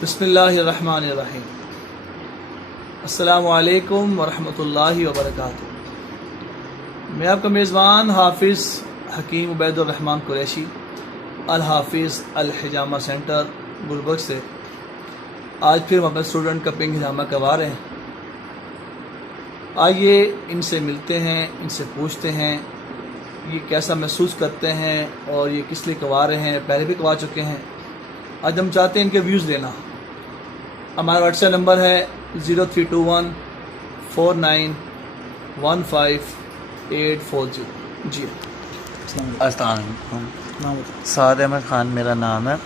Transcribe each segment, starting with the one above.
بسم اللہ الرحمن الرحیم۔ السلام علیکم ورحمۃ اللہ وبرکاتہ۔ میں آپ کا میزبان حافظ حکیم عبید الرحمن قریشی، الحافظ الحجامہ سینٹر گلبرگ سے آج پھر ہم اپنے اسٹوڈنٹ کا پنک حجامہ کروا رہے ہیں۔ آئیے ان سے ملتے ہیں، ان سے پوچھتے ہیں یہ کیسا محسوس کرتے ہیں اور یہ کس لیے کروا رہے ہیں، پہلے بھی کروا چکے ہیں۔ آج ہم چاہتے ہیں ان کے ویوز لینا۔ ہمارا واٹس ایپ نمبر ہے 0321 4915 جی السلام علیکم، سعد احمد خان میرا نام ہے۔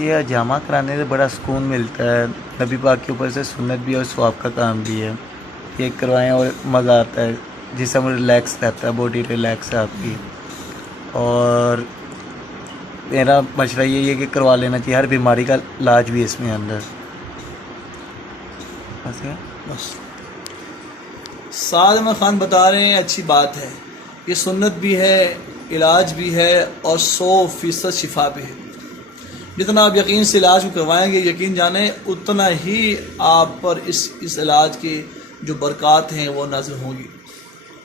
یہ حجامہ کرانے سے بڑا سکون ملتا ہے، نبی پاک کے اوپر سے سنت بھی ہے اور ثواب کا کام بھی ہے۔ یہ کروائیں اور مزہ آتا ہے، جسم ریلیکس رہتا ہے، باڈی ریلیکس ہے آپ کی۔ اور میرا مشورہ یہی ہے کہ کروا لینا چاہیے، ہر بیماری کا علاج بھی اس میں اندر بس۔ سعد احمد خان بتا رہے ہیں اچھی بات ہے، یہ سنت بھی ہے، علاج بھی ہے اور 100% شفا بھی ہے۔ جتنا آپ یقین سے علاج کو کروائیں گے، یقین جانیں اتنا ہی آپ پر اس علاج کی جو برکات ہیں وہ نازل ہوں گی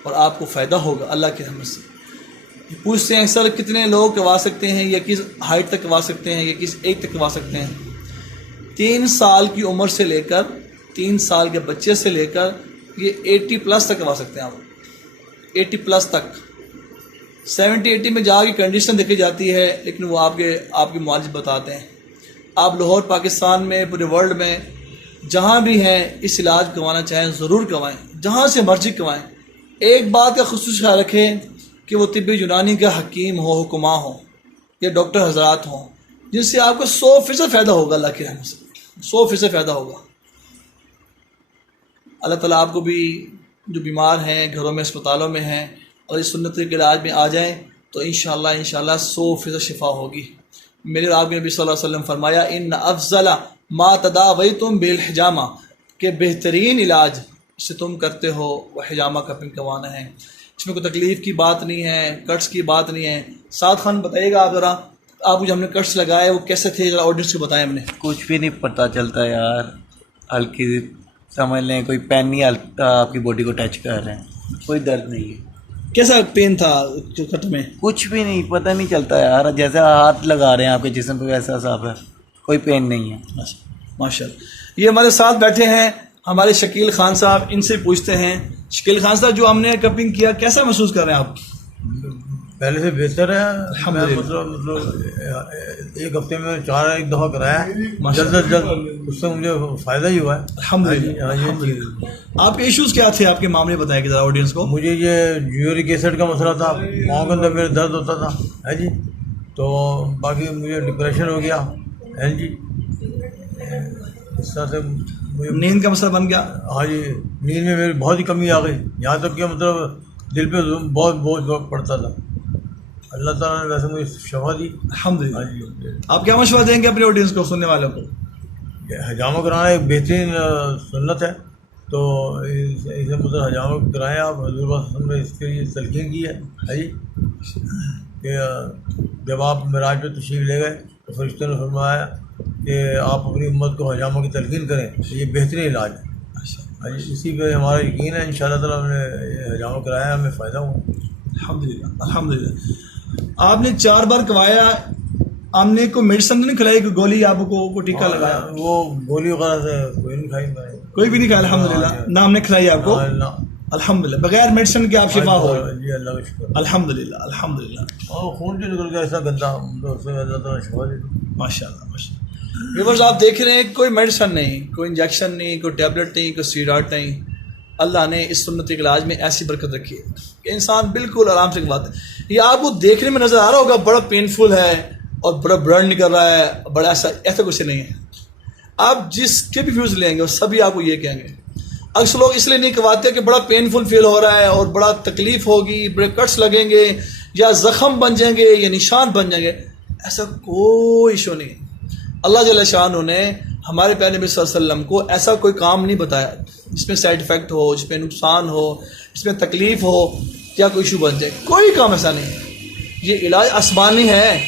اور آپ کو فائدہ ہوگا اللہ کی رحمت سے۔ پوچھتے ہیں اکثر کتنے لوگ کروا سکتے ہیں، یا کس ہائٹ تک کروا سکتے ہیں، یا کس ایج تک کروا سکتے ہیں۔ 3 سال کی عمر سے لے کر 3 سال کے بچے سے لے کر یہ 80+ تک کروا سکتے ہیں آپ، 80+ تک۔ 70-80 میں جا کے کنڈیشن دیکھی جاتی ہے، لیکن وہ آپ کے معالج بتاتے ہیں۔ آپ لاہور پاکستان میں، پورے ورلڈ میں جہاں بھی ہیں اس علاج کروانا چاہیں ضرور کروائیں، جہاں سے مرضی کروائیں۔ ایک بات کا خصوصی خیال رکھیں کہ وہ طب یونانی کا حکیم ہو، حکماں ہوں یا ڈاکٹر حضرات ہوں، جن سے آپ کو 100% فائدہ ہوگا اللہ کی رحمت سے، 100% فائدہ ہوگا۔ اللہ تعالیٰ آپ کو بھی جو بیمار ہیں، گھروں میں، اسپتالوں میں ہیں، اور اس سنت کے علاج میں آ جائیں تو انشاءاللہ 100% شفا ہوگی۔ میرے آپ کے نبی صلی اللہ علیہ وسلم فرمایا ان افضل ما تداویتم بالحجامہ، کہ بہترین علاج سے تم کرتے ہو وہ حجامہ کا پنک کروانا ہے۔ اس میں کوئی تکلیف کی بات نہیں ہے، کٹس کی بات نہیں ہے۔ سعد خان بتائیے گا آپ ذرا، آپ کو جو ہم نے کٹس لگائے وہ کیسے تھے، ذرا آڈینس کو بتائیں۔ ہم نے کچھ بھی نہیں پتہ چلتا یار، ہلکی سمجھ لیں کوئی پین نہیں آپ کی باڈی کو ٹچ کر رہے ہیں، کوئی درد نہیں ہے۔ کیسا پین تھا کٹ میں؟ کچھ بھی نہیں، پتہ نہیں چلتا یار، جیسے ہاتھ لگا رہے ہیں آپ کے جسم پہ ویسا صاف ہے، کوئی پین نہیں ہے۔ ماشاء اللہ۔ یہ ہمارے ساتھ بیٹھے ہیں ہمارے شکیل خان صاحب، ان سے پوچھتے ہیں۔ شکیل خان صاحب، جو ہم نے کپنگ کیا کیسا محسوس کر رہے ہیں آپ؟ پہلے سے بہتر ہے۔ الحمدللہ۔ مطلب ایک ہفتے میں 4 دفعہ کرایا، جلد از جلد اس سے مجھے فائدہ ہی ہوا ہے الحمدللہ۔ آپ کے ایشوز کیا تھے، آپ کے معاملے بتائیں کہ ذرا آڈینس کو۔ مجھے یہ یورک ایسڈ کا مسئلہ تھا، پاؤں کے اندر میرے درد ہوتا تھا ہے جی، تو باقی مجھے ڈپریشن ہو گیا ہے جی، اس طرح سے مجھے نیند کا مسئلہ بن گیا۔ ہاں جی، نیند میں میری بہت ہی کمی آ گئی، یہاں تک کہ مطلب دل پہ بہت بوجھ پڑتا تھا۔ اللہ تعالیٰ نے ویسے مجھے شفا دی الحمدللہ۔ ہاں جی۔ آپ کیا مشورہ دیں گے اپنے آڈینس کو، سننے والوں کو؟ حجامہ کرانا ایک بہترین سنت ہے، تو اسے مطلب حجامہ کرائیں آپ۔ حضور صلی اللہ علیہ وسلم نے اس کے لیے تلقین کی ہے جی، کہ جب آپ معراج پہ تشریف لے گئے تو فرشتوں نے فرمایا کہ آپ اپنی امت کو حجامہ کی تلقین کریں، یہ بہترین علاج ہے۔ اسی پہ ہمارا یقین ہے، انشاءاللہ تعالیٰ ہم نے حجامہ کرایا، ہمیں فائدہ ہوا۔ الحمدللہ الحمدللہ۔ آپ نے 4 بار کروایا، ہم نے کوئی میڈیسن نہیں کھلائی، کوئی گولی آپ کو ٹیکا لگایا؟ وہ گولی وغیرہ سے کوئی نہیں کھائی میں، کوئی بھی نہیں کھایا الحمدللہ، نہ ہم نے کھلائی آپ کو الحمدللہ، بغیر میڈیسن کے آپ شفا ہو جی، اللہ کا شکر الحمدللہ الحمدللہ۔ اور خون جو نکل گیا ایسا گندا، اس سے اللہ تعالیٰ نے شفا دے دی۔ ماشاء اللہ ماشاء اللہ۔ ویورز آپ دیکھ رہے ہیں کوئی میڈیسن نہیں، کوئی انجیکشن نہیں، کوئی ٹیبلٹ نہیں، کوئی سیراٹ نہیں۔ اللہ نے اس سنت کے علاج میں ایسی برکت رکھی ہے کہ انسان بالکل آرام سے کرواتا ہے۔ یہ آپ کو دیکھنے میں نظر آ رہا ہوگا بڑا پینفل ہے اور بڑا بلڈ نکل رہا ہے، بڑا ایسا کچھ نہیں ہے۔ آپ جس کے بھی ویوز لیں گے وہ سبھی آپ کو یہ کہیں گے۔ اکثر لوگ اس لیے نہیں کرواتے کہ بڑا پینفل فیل ہو رہا ہے اور بڑا تکلیف ہوگی، بڑے کٹس لگیں گے یا زخم بن جائیں گے یا نشان بن جائیں گے، ایسا کوئی ایشو نہیں۔ اللہ جل شانہ نے ہمارے پیارے نبی صلی اللہ علیہ وسلم کو ایسا کوئی کام نہیں بتایا جس میں سائڈ افیکٹ ہو، جس میں نقصان ہو، جس میں تکلیف ہو یا کوئی ایشو بن جائے، کوئی کام ایسا نہیں ہے۔ یہ علاج آسمانی ہے،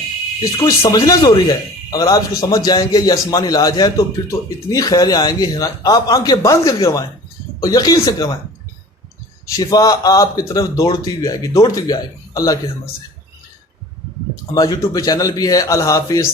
اس کو سمجھنا ضروری ہے۔ اگر آپ اس کو سمجھ جائیں گے یہ آسمانی علاج ہے تو پھر تو اتنی خیریں آئیں گی. آپ آنکھیں بند کر کے کروائیں اور یقین سے کروائیں, شفا آپ کی طرف دوڑتی ہوئی آئے گی, اللہ کی رحمت سے. ہمارا یوٹیوب پہ چینل بھی ہے الحافظ